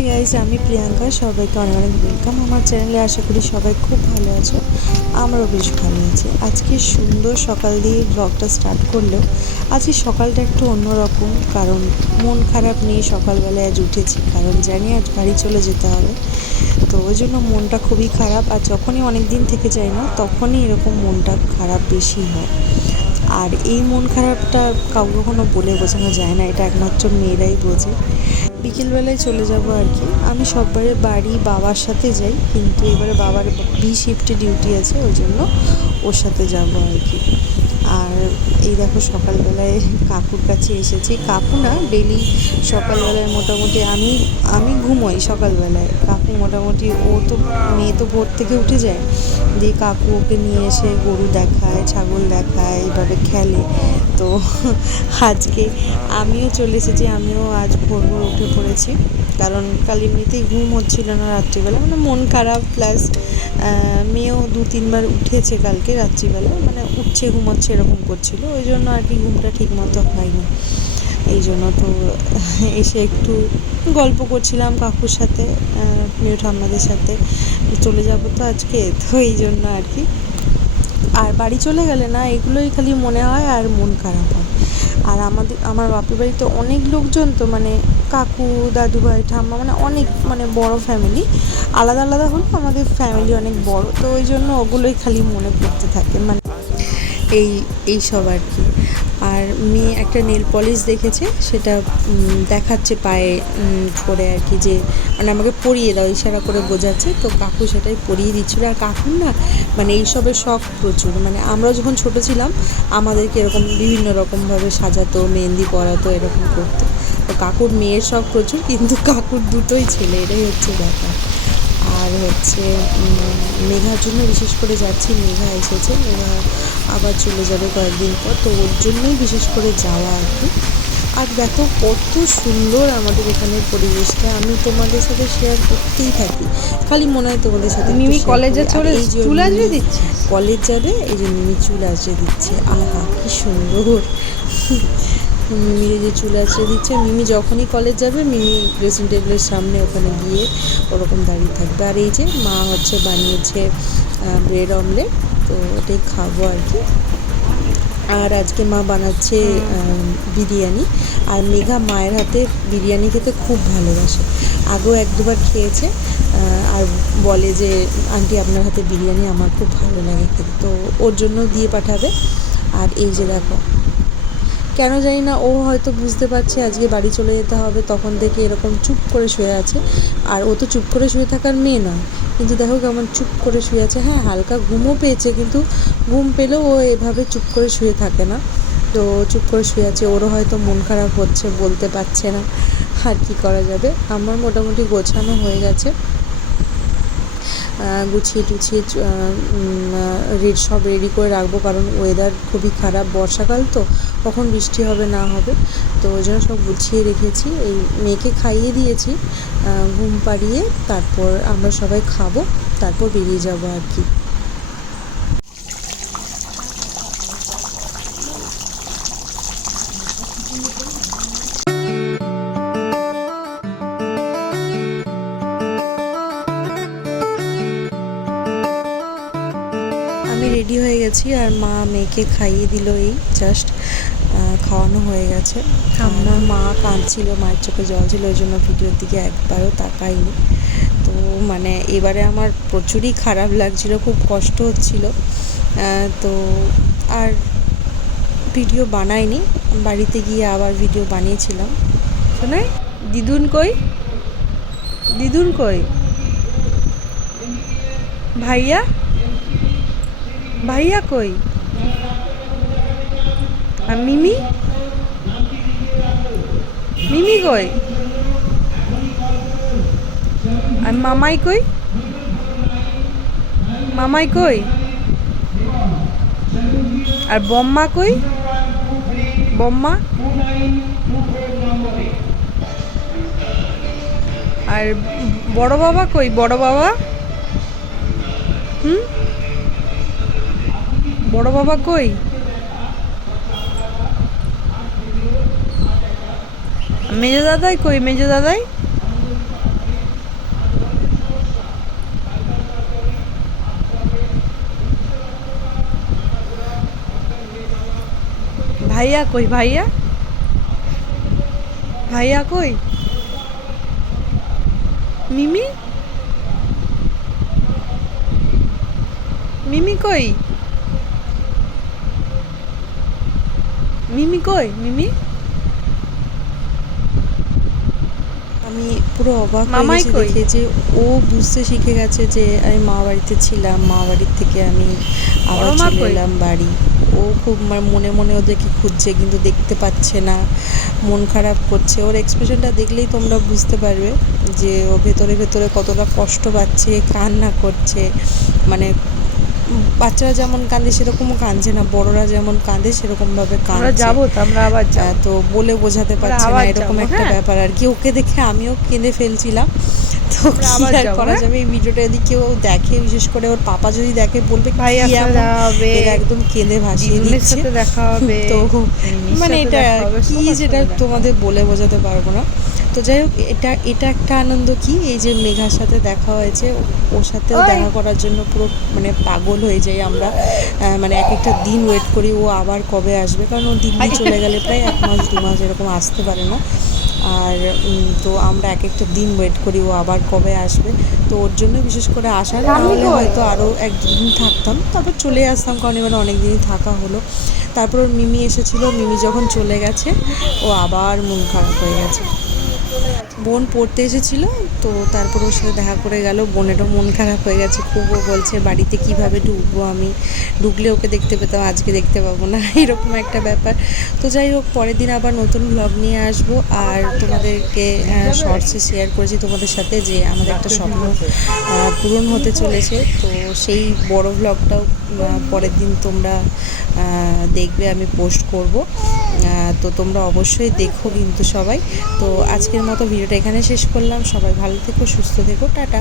Hi guys, আমি প্রিয়াঙ্কা। সবাইকে অনেক অনেক ওয়েলকাম আমার চ্যানেলে। আশা করি সবাই খুব ভালো আছো, আমরাও বেশ ভালো আছি। আজকে সুন্দর সকাল দিয়ে ব্লগটা স্টার্ট করলেও আজকে সকালটা একটু অন্যরকম, কারণ মন খারাপ নিয়ে সকালবেলায় আজ উঠেছি, কারণ জানি আজ বাড়ি চলে যেতে হবে। তো ওই জন্য মনটা খুবই খারাপ, আর যখনই অনেক দিন থেকে যাই না তখনই এরকম মনটা খারাপ বেশি হয়। আর এই মন খারাপটা কাউকে কখনো বলে বোঝানো যায় না, এটা একমাত্র মেয়েরাই বোঝে। বিকেলবেলায় চলে যাব আর কি। আমি সববারে বাড়ি বাবার সাথে যাই, কিন্তু এবারে বাবার বি শিফটে ডিউটি আছে, ওই জন্য ওর সাথে যাব আর কি। আর এই দেখো সকালবেলায় কাকুর কাছে এসেছি। কাকু না, ডেলি সকালবেলায় মোটামুটি আমি ঘুমোই সকালবেলায়, কাকু মোটামুটি মেয়ে তো ভোর থেকে উঠে যায়, দিয়ে কাকু ওকে নিয়ে এসে গরু দেখায়, ছাগল দেখায়, এইভাবে খেলে। তো আজকে আমিও চলে এসেছি, আমিও আজ ভোর ভোর উঠে পড়েছি, কারণ কাল এমনিতেই ঘুম হচ্ছিল না রাত্রিবেলা, মানে মন খারাপ প্লাস মেয়েও 2-3 বার উঠেছে কালকে রাত্রিবেলা, মানে উঠছে ঘুমোচ্ছে এরকম করছিল, ওই জন্য আর কি ঘুমটা ঠিক মতো হয়নি। এই জন্য তো এসে একটু গল্প করছিলাম কাকুর সাথে, মেয়ে ঠাম্মাদের সাথে। চলে যাব তো আজকে, তো এই জন্য আর কি। আর বাড়ি চলে গেলে না এগুলোই খালি মনে হয় আর মন খারাপ হয়। আর আমার বাপের বাড়িতে অনেক লোকজন, তো মানে কাকু, দাদু ভাই, ঠাম্মা, মানে অনেক, মানে বড় ফ্যামিলি। আলাদা আলাদা হলো, আমাদের ফ্যামিলি অনেক বড়, তো ওই জন্য ওগুলোই খালি মনে পড়তে থাকে, মানে এই সব আর কি। আর মেয়ে একটা নেল পলিশ দেখেছে, সেটা দেখাচ্ছে পায়ে করে আর কি, যে মানে আমাকে পরিয়ে দাও ইশারা করে বোঝাচ্ছে, তো কাকু সেটাই পরিয়ে দিচ্ছিলো। আর কাকুর না মানে এইসবের শখ প্রচুর, মানে আমরা যখন ছোটো ছিলাম আমাদেরকে এরকম বিভিন্ন রকমভাবে সাজাতো, মেহেন্দি পরাতো, এরকম করতো। তো কাকুর মেয়ের শখ প্রচুর, কিন্তু কাকুর দুটোই ছেলে, এটাই হচ্ছে ব্যাপার। আর হচ্ছে মেঘার জন্য বিশেষ করে যাচ্ছি, মেঘা এসেছে, মেঘা আবার চলে যাবে কয়েকদিন পর, তো ওর জন্যই বিশেষ করে যাওয়া আর কি। আর দেখো কত সুন্দর আমাদের এখানের পরিবেশটা, আমি তোমাদের সাথে শেয়ার করতেই থাকি, খালি মনে হয় তোমাদের সাথে। মিমি কলেজে চলে চুল আজরে দিচ্ছে, কলেজ যাবে, এই যে মিমি চুল আজরে দিচ্ছে। আহা কি সুন্দর, মিমির যে চুল আঁচড়ে দিচ্ছে। মিমি যখনই কলেজ যাবে, মিমি ড্রেসিং টেবিলের সামনে ওখানে গিয়ে ওরকম দাঁড়িয়ে থাকবে। আর এই যে মা হচ্ছে বানিয়েছে ব্রেড অমলেট, তো ওটাই খাবো আর কি। আর আজকে মা বানাচ্ছে বিরিয়ানি, আর মেঘা মায়ের হাতে বিরিয়ানি খেতে খুব ভালোবাসে, আগেও 1-2বার খেয়েছে, আর বলে যে আন্টি আপনার হাতে বিরিয়ানি আমার খুব ভালো লাগে খেতে, তো ওর জন্য দিয়ে পাঠাবে। আর এই যে দেখো, কেন জানি না ও হয়তো বুঝতে পারছে আজকে বাড়ি চলে যেতে হবে, তখন থেকে এরকম চুপ করে শুয়ে আছে। আর ও তো চুপ করে শুয়ে থাকার মেয়ে নয়, কিন্তু দেখো কেমন চুপ করে শুয়ে আছে। হ্যাঁ, হালকা ঘুমও পেয়েছে, কিন্তু ঘুম পেলেও ও এভাবে চুপ করে শুয়ে থাকে না, তো চুপ করে শুয়ে আছে। ওরও হয়তো মন খারাপ হচ্ছে, বলতে পারছে না, আর কি করা যাবে। আমার মোটামুটি গোছানো হয়ে গেছে, গুছিয়ে টুছিয়ে সব রেডি করে রাখবো, কারণ ওয়েদার খুবই খারাপ, বর্ষাকাল তো, কখন বৃষ্টি হবে না হবে, তো ওই জন্য সব গুছিয়ে রেখেছি। এই মেয়েকে খাইয়ে দিয়েছি, ঘুম পাড়িয়ে তারপর আমরা সবাই খাবো, তারপর বেরিয়ে যাবো আর কি। আমি রেডি হয়ে গেছি, আর মা মেয়েকে খাইয়ে দিল, এই জাস্ট খাওয়ানো হয়ে গেছে। আমার মা কাঁদছিল, মায়ের চোখে জল ছিল, ওই জন্য ভিডিওর দিকে একবারও তাকাইনি। তো মানে এবারে আমার প্রচুরই খারাপ লাগছিল, খুব কষ্ট হচ্ছিল, তো আর ভিডিও বানাইনি। বাড়িতে গিয়ে আবার ভিডিও বানিয়েছিলাম। শোনাই দিদুন কই, দিদুন কই, ভাইয়া ভাইয়া কই, আর মিমি মিমি কই, আর মামাই কই, মামাই কই, আর বম্মা কই, বম্মা, আর বড় বাবা কই, বড় বাবা, বড় বাবা কই, মেজো দাদাই কই, মেজো দাদাই, ভাইয়া কই ভাইয়া? ভাইয়া কই? মিমি? মিমি কই? মিমি কই? মিমি? আমি পুরো অবাক হয়ে মামাই গেছি কই? দেখে যে ও বুঝতে শিখে গেছে যে আমি মা বাড়িতে ছিলাম, মা বাড়ির থেকে আমি আবার বড় মা চলে কই? এলাম বাড়ি। ও খুব মনে মনে ওদেরকে খুঁজছে কিন্তু দেখতে পাচ্ছে না, মন খারাপ করছে। ওর এক্সপ্রেশনটা দেখলেই তোমরা বুঝতে পারবে যে ও ভেতরে ভেতরে কতটা কষ্ট পাচ্ছে, কান্না করছে। মানে বাচ্চারা যেমন কাঁদে সেরকমও কাঁদছে না, বড়রা যেমন কাঁদে সেরকমভাবে আমরা কাঁদছে। যাবো তো, আমরা আবার যাবো। তো বলে বোঝাতে আমরা পারছে না, আবার এরকম যাবো, একটা হ্যাঁ? ব্যাপার আর কি। ওকে দেখে আমিও কেঁদে ফেলছিলাম। তো আমরা কি আবার আর যাবো, করা হ্যাঁ? যাবে, এই ভিডিওটা যদি কেউ দেখে, বিশেষ করে ওর পাপা যদি দেখে, বলবে ভাইয়ার কি সাথে এমন, দেখা হবে, এরা একদম কেঁদে ভাসিয়ে দিদুনের দিচ্ছে। সাথে দেখা হবে, তো মিমির মানে সাথে এটা দেখা হবে, কি, সবার যেটা সাথে দেখা তোমাদের হবে। বলে বোঝাতে পারবো না। তো যাই হোক, এটা এটা একটা আনন্দ কি, এই যে মেঘার সাথে দেখা হয়েছে, ওর সাথেও ওই দেখা করার জন্য পুরো মানে পাগল হয়ে যাই আমরা। মানে এক একটা দিন ওয়েট করি ও আবার কবে আসবে, কারণ ও দিল্লি চলে গেলে প্রায় 1 মাস 2 মাস এরকম আসতে পারে না। আর তো আমরা এক একটা দিন ওয়েট করি ও আবার কবে আসবে। তো ওর জন্য বিশেষ করে আসার, না রান্নি হলে কই? হয়তো আরও 1 2 দিন থাকতাম, তারপর চলে আসতাম, কারণ এবার অনেক দিনই থাকা হলো। তারপর ওর মিমি এসেছিলো, মিমি যখন চলে গেছে ও আবার মন খারাপ হয়ে গেছে। বোন পড়তে এসেছিলো, তো তারপর ওর সাথে দেখা করে গেল, বোনেরও মন খারাপ হয়ে গেছে খুব। ও বলছে বাড়িতে কিভাবে ঢুকবো আমি, ঢুকলে ওকে দেখতে পেতাম, আজকে দেখতে পাবো না, এরকম একটা ব্যাপার। তো যাই হোক, পরের দিন আবার নতুন ব্লগ নিয়ে আসবো। আর তোমাদেরকে শর্টসে শেয়ার করেছি তোমাদের সাথে যে আমাদের একটা স্বপ্ন পূরণ হতে চলেছে। তো সেই বড় ব্লগটাও পরের দিন তোমরা দেখবে, আমি পোস্ট করব। তো তোমরা অবশ্যই দেখো কিন্তু সবাই। তো আজকের মতো ভিডিওটা এখানে শেষ করলাম। সবাই ভালো থেকো, সুস্থ থেকো, টাটা।